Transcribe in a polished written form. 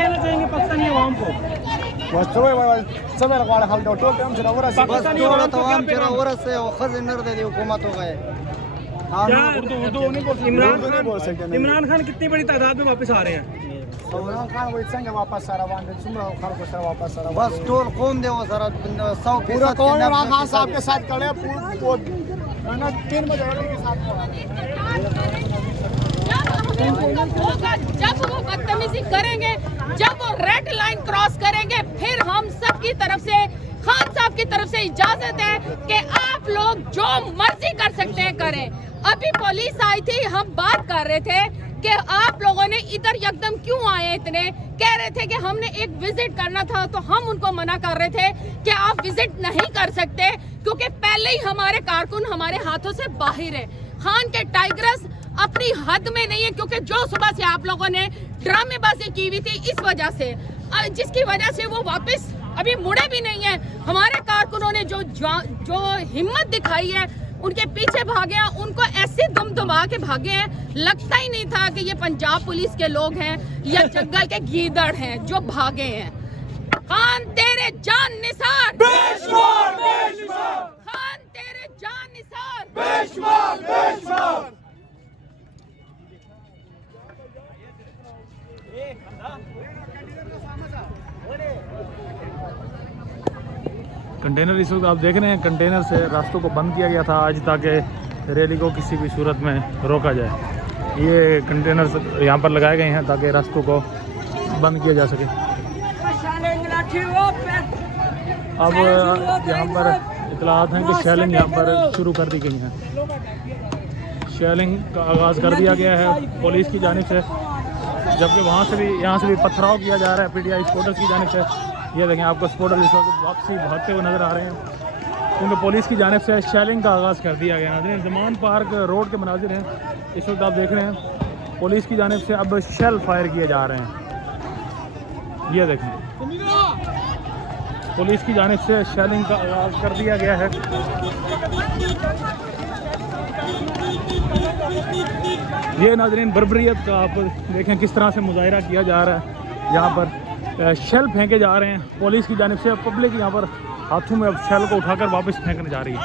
कहना चाहेंगे पाकिस्तानी अवाम को? पाकिस्तानी अवाम को क्या पैगाम? इमरान खान कितनी बड़ी तादाद में वापस आ रहे हैं? बस टोल कौन दे वो सारा 100% इमरान खान साहब के साथ खड़े 3 बजे के साथ जब वो बदतमीजी करेंगे, जब वो रेड लाइन क्रॉस करेंगे, फिर हम सब की तरफ से खान साहब की तरफ से इजाजत है कि आप लोग जो मर्जी कर सकते हैं करें। अभी पुलिस आई थी, हम बात कर रहे थे कि आप लोगों ने इधर एकदम क्यों आए, इतने कह रहे थे कि हमने एक विजिट करना था, तो हम उनको मना कर रहे थे कि आप विजिट नहीं कर सकते क्योंकि पहले ही हमारे कारकुन हमारे हाथों से बाहर है। खान के टाइगर्स अपनी हद में नहीं है क्योंकि जो सुबह से आप लोगों ने ड्रामेबाजी की हुई थी, इस वजह से जिसकी वजह से वो वापस अभी मुड़े भी नहीं है। हमारे कारकुनों ने जो हिम्मत दिखाई है, उनके पीछे भागे हैं, उनको ऐसे दम दबा के भागे हैं, लगता ही नहीं था कि ये पंजाब पुलिस के लोग हैं या जंगल के गीदड़ हैं जो भागे हैं। खान तेरे जान निसार, बेशुमार बेशुमार, खान तेरे जान निसार, बेशुमार बेशुमार। कंटेनर इस वक्त आप देख रहे हैं, कंटेनर से रास्तों को बंद किया गया था आज ताकि रैली को किसी भी सूरत में रोका जाए। ये कंटेनर यहाँ पर लगाए गए हैं ताकि रास्तों को बंद किया जा सके। अब यहाँ पर इतलात हैं कि शेलिंग यहाँ पर शुरू कर दी गई है। शेलिंग का आगाज़ कर दिया गया है पुलिस की जानिब से, जबकि वहाँ से भी यहाँ से भी पथराव किया जा रहा है PTI सपोर्टर्स की जानिब से। ये देखें, आपको सपोर्टर इस वक्त वापसी भागते हुए नज़र आ रहे हैं क्योंकि पुलिस की जानिब से शेलिंग का आगाज़ कर दिया गया है। ज़मान पार्क रोड के मनाजिर हैं इस वक्त आप देख रहे हैं। पुलिस की जानिब से अब शेल फायर किए जा रहे हैं। ये देखें, पुलिस की जानिब से शेलिंग का आगाज़ कर दिया गया है। ये नाज़रीन बर्बरियत का आप देखें किस तरह से मुजाहिरा किया जा रहा है। यहाँ पर शेल फेंके जा रहे हैं पुलिस की जानिब से। पब्लिक यहाँ पर हाथों में अब शेल को उठाकर वापस फेंकने जा रही है।